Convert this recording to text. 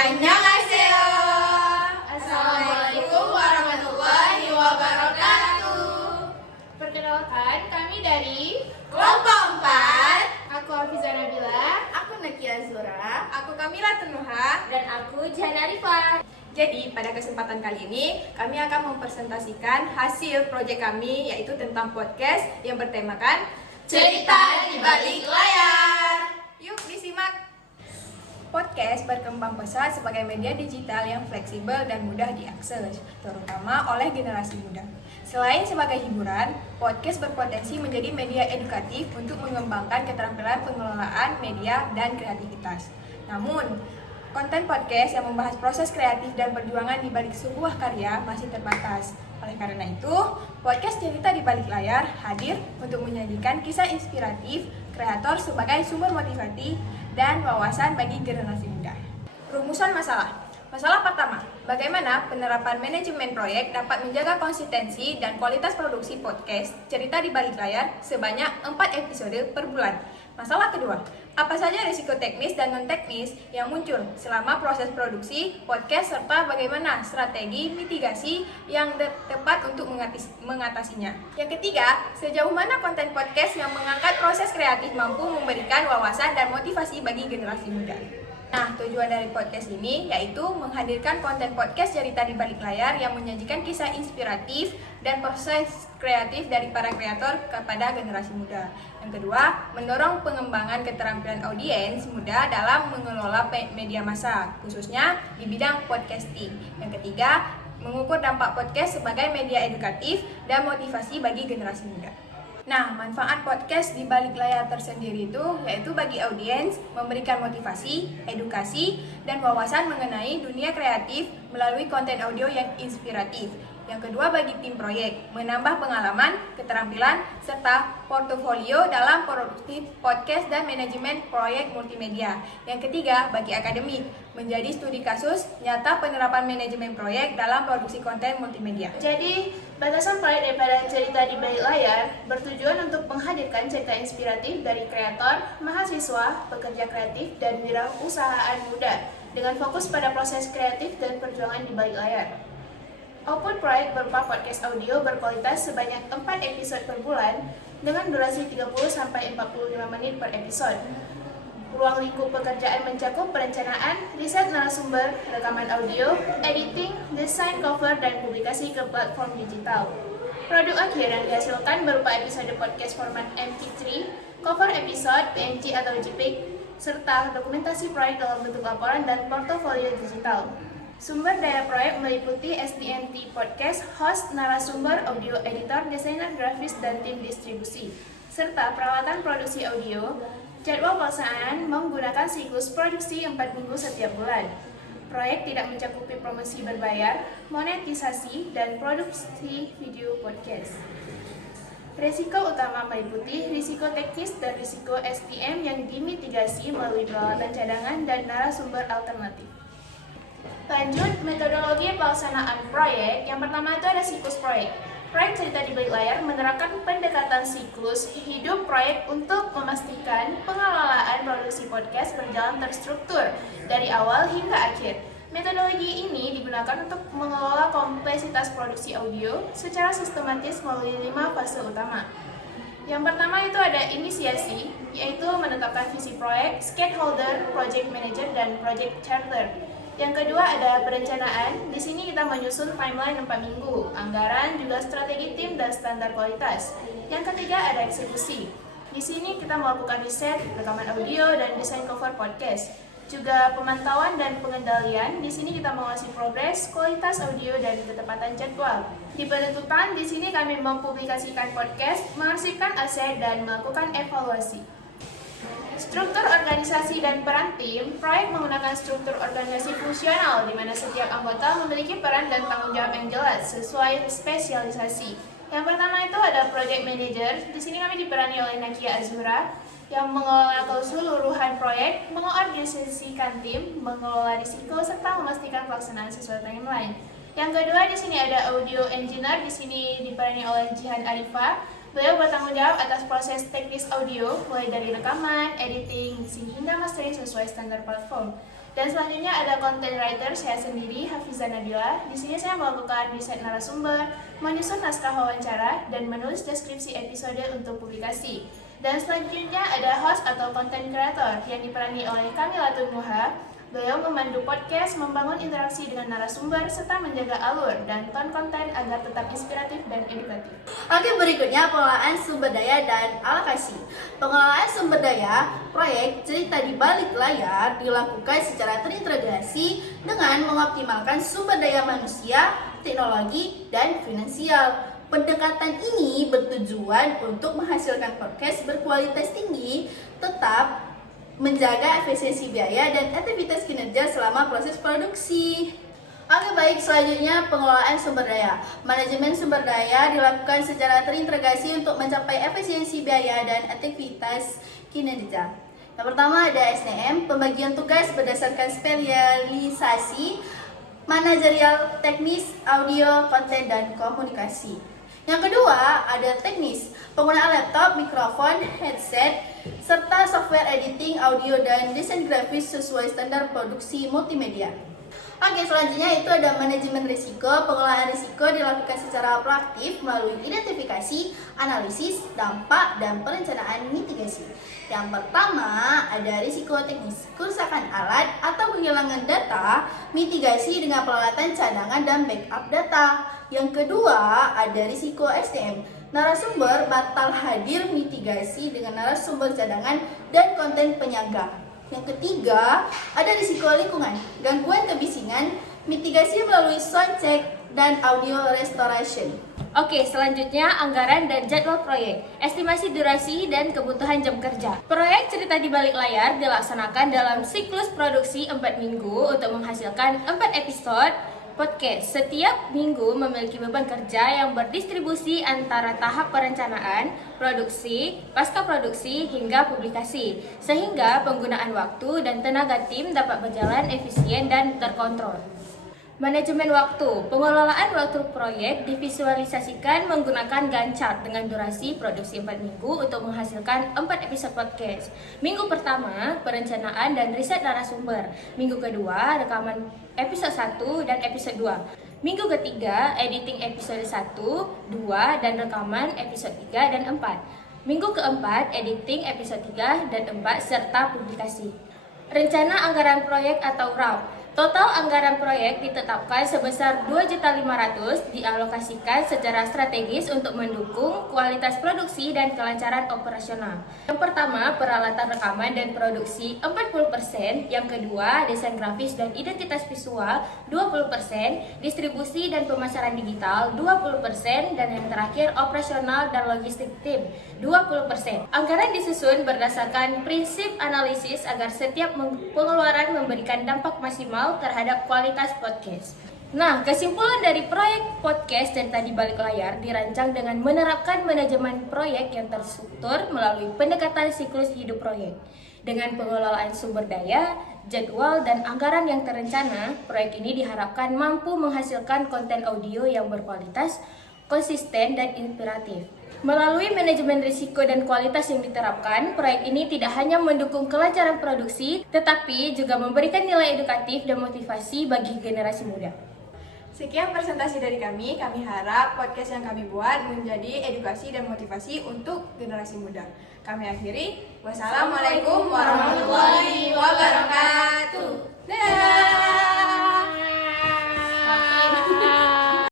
Annyeonghaseyo. Assalamualaikum warahmatullahi wabarakatuh. Perkenalkan, kami dari Kelompok 4. Aku Hafizah Nabila, Aku Nakia Azura. Aku Kamila Tenuha. dan aku Jana Rifa. Jadi pada kesempatan kali ini kami akan mempresentasikan hasil proyek kami, yaitu tentang podcast yang bertemakan Cerita di Balik Layar. Yuk disimak. Podcast berkembang pesat sebagai media digital yang fleksibel dan mudah diakses, terutama oleh generasi muda. Selain sebagai hiburan, podcast berpotensi menjadi media edukatif untuk mengembangkan keterampilan pengelolaan media dan kreativitas. Namun, konten podcast yang membahas proses kreatif dan perjuangan di balik sebuah karya masih terbatas. Oleh karena itu, podcast Cerita di Balik Layar hadir untuk menyajikan kisah inspiratif kreator sebagai sumber motivasi dan wawasan bagi generasi muda. Rumusan masalah. Masalah pertama, bagaimana penerapan manajemen proyek dapat menjaga konsistensi dan kualitas produksi podcast Cerita di Balik Layar sebanyak 4 episode per bulan. Masalah kedua, apa saja risiko teknis dan non-teknis yang muncul selama proses produksi podcast serta bagaimana strategi mitigasi yang tepat untuk mengatasinya. Yang ketiga, sejauh mana konten podcast yang mengangkat proses kreatif mampu memberikan wawasan dan motivasi bagi generasi muda. Nah, tujuan dari podcast ini yaitu menghadirkan konten podcast Cerita di Balik Layar yang menyajikan kisah inspiratif dan proses kreatif dari para kreator kepada generasi muda. Yang kedua, mendorong pengembangan keterampilan audiens muda dalam mengelola media massa, khususnya di bidang podcasting. Yang ketiga, mengukur dampak podcast sebagai media edukatif dan motivasi bagi generasi muda. Nah, manfaat podcast di balik layar tersendiri itu yaitu bagi audiens memberikan motivasi, edukasi, dan wawasan mengenai dunia kreatif melalui konten audio yang inspiratif. Yang kedua, bagi tim proyek, menambah pengalaman, keterampilan, serta portofolio dalam produksi podcast dan manajemen proyek multimedia. Yang ketiga, bagi akademik, menjadi studi kasus nyata penerapan manajemen proyek dalam produksi konten multimedia. Jadi, batasan proyek daripada Cerita di Balik Layar bertujuan untuk menghadirkan cerita inspiratif dari kreator, mahasiswa, pekerja kreatif, dan wirausahaan muda dengan fokus pada proses kreatif dan perjuangan di balik layar. Output proyek berupa podcast audio berkualitas sebanyak 4 episode per bulan dengan durasi 30-45 menit per episode. Ruang lingkup pekerjaan mencakup perencanaan, riset narasumber, rekaman audio, editing, desain cover, dan publikasi ke platform digital. Produk akhir yang dihasilkan berupa episode podcast format MP3, cover episode, PNG atau JPEG, serta dokumentasi proyek dalam bentuk laporan dan portofolio digital. Sumber daya proyek meliputi SDNT Podcast, host, narasumber, audio editor, desainer grafis, dan tim distribusi, serta peralatan produksi audio. Jadwal pelaksanaan menggunakan siklus produksi 4 minggu setiap bulan. Proyek tidak mencakupi promosi berbayar, monetisasi, dan produksi video podcast. Risiko utama meliputi risiko teknis dan risiko STM yang dimitigasi melalui peralatan cadangan dan narasumber alternatif. Lanjut, metodologi pelaksanaan proyek. Yang pertama itu ada siklus proyek. Proyek Cerita di Balik Layar menerapkan pendekatan siklus hidup proyek untuk memastikan pengelolaan produksi podcast berjalan terstruktur dari awal hingga akhir. Metodologi ini digunakan untuk mengelola kompleksitas produksi audio secara sistematis melalui 5 fase utama. Yang pertama itu ada inisiasi, yaitu menetapkan visi proyek, stakeholder, project manager, dan project charter. Yang kedua ada perencanaan. Di sini kita menyusun timeline 4 minggu, anggaran, juga strategi tim dan standar kualitas. Yang ketiga ada eksekusi. Di sini kita melakukan riset, rekaman audio, dan desain cover podcast. Juga pemantauan dan pengendalian. Di sini kita mengawasi progres, kualitas audio, dan ketepatan jadwal. Di penuntutan, di sini kami mempublikasikan podcast, mengarsipkan aset, dan melakukan evaluasi. Struktur organisasi dan peran tim. Proyek menggunakan struktur organisasi fungsional di mana setiap anggota memiliki peran dan tanggung jawab yang jelas sesuai spesialisasi. Yang pertama itu ada project manager. Di sini kami diperani oleh Nakia Azura yang mengelola keseluruhan proyek, mengorganisasikan tim, mengelola risiko, serta memastikan pelaksanaan sesuai timeline. Yang kedua di sini ada audio engineer. Di sini diperani oleh Jihan Arifa. Beliau bertanggung jawab atas proses teknis audio, mulai dari rekaman, editing, mixing, hingga mastering sesuai standar platform. Dan selanjutnya ada content writer saya sendiri, Hafiza Nabila. Di sini saya melakukan riset narasumber, menyusun naskah wawancara, dan menulis deskripsi episode untuk publikasi. Dan selanjutnya ada host atau content creator yang diperani oleh Kamila Tunmuha. Beliau memandu podcast, membangun interaksi dengan narasumber, serta menjaga alur dan ton konten agar tetap inspiratif dan edukatif. Oke, berikutnya pengelolaan sumber daya dan alokasi. Pengelolaan sumber daya proyek Cerita di Balik Layar dilakukan secara terintegrasi dengan mengoptimalkan sumber daya manusia, teknologi, dan finansial. Pendekatan ini bertujuan untuk menghasilkan podcast berkualitas tinggi, tetap menjaga efisiensi biaya dan efektivitas kinerja selama proses produksi. Oke, baik, selanjutnya pengelolaan sumber daya. Manajemen sumber daya dilakukan secara terintegrasi untuk mencapai efisiensi biaya dan efektivitas kinerja. Yang pertama ada SDM, pembagian tugas berdasarkan spesialisasi, manajerial, teknis, audio, konten, dan komunikasi. Yang kedua ada teknis, penggunaan laptop, mikrofon, headset, serta software editing, audio, dan desain grafis sesuai standar produksi multimedia. Oke, selanjutnya itu ada manajemen risiko. Pengelolaan risiko dilakukan secara proaktif melalui identifikasi, analisis, dampak, dan perencanaan mitigasi. Yang pertama ada risiko teknis, kerusakan alat atau kehilangan data, mitigasi dengan peralatan cadangan dan backup data. Yang kedua ada risiko SDM, narasumber batal hadir, mitigasi dengan narasumber cadangan dan konten penyangga. Yang ketiga ada risiko lingkungan, gangguan kebisingan, mitigasi melalui sound check dan audio restoration. Oke, selanjutnya anggaran dan jadwal proyek, estimasi durasi dan kebutuhan jam kerja. Proyek Cerita di Balik Layar dilaksanakan dalam siklus produksi 4 minggu untuk menghasilkan 4 episode podcast. Setiap minggu memiliki beban kerja yang berdistribusi antara tahap perencanaan, produksi, pasca produksi, hingga publikasi, sehingga penggunaan waktu dan tenaga tim dapat berjalan efisien dan terkontrol. Manajemen waktu, pengelolaan waktu proyek divisualisasikan menggunakan Gantt chart dengan durasi produksi 4 minggu untuk menghasilkan 4 episode podcast. Minggu pertama, perencanaan dan riset narasumber. Minggu kedua, rekaman episode 1 dan episode 2. Minggu ketiga, editing episode 1, 2, dan rekaman episode 3 dan 4. Minggu keempat, editing episode 3 dan 4, serta publikasi. Rencana anggaran proyek atau RAP. Total anggaran proyek ditetapkan sebesar 2.500.000 dialokasikan secara strategis untuk mendukung kualitas produksi dan kelancaran operasional. Yang pertama, peralatan rekaman dan produksi 40%, yang kedua, desain grafis dan identitas visual 20%, distribusi dan pemasaran digital 20%, dan yang terakhir operasional dan logistik tim 20%. Anggaran disusun berdasarkan prinsip analisis agar setiap pengeluaran memberikan dampak maksimal terhadap kualitas podcast. Nah, kesimpulan dari proyek podcast Cerita di Balik Layar dirancang dengan menerapkan manajemen proyek yang terstruktur melalui pendekatan siklus hidup proyek. Dengan pengelolaan sumber daya, jadwal, dan anggaran yang terencana, proyek ini diharapkan mampu menghasilkan konten audio yang berkualitas, konsisten, dan inspiratif. Melalui manajemen risiko dan kualitas yang diterapkan, proyek ini tidak hanya mendukung kelancaran produksi, tetapi juga memberikan nilai edukatif dan motivasi bagi generasi muda. Sekian presentasi dari kami harap podcast yang kami buat menjadi edukasi dan motivasi untuk generasi muda. Kami akhiri, wassalamualaikum warahmatullahi wabarakatuh. Dadah!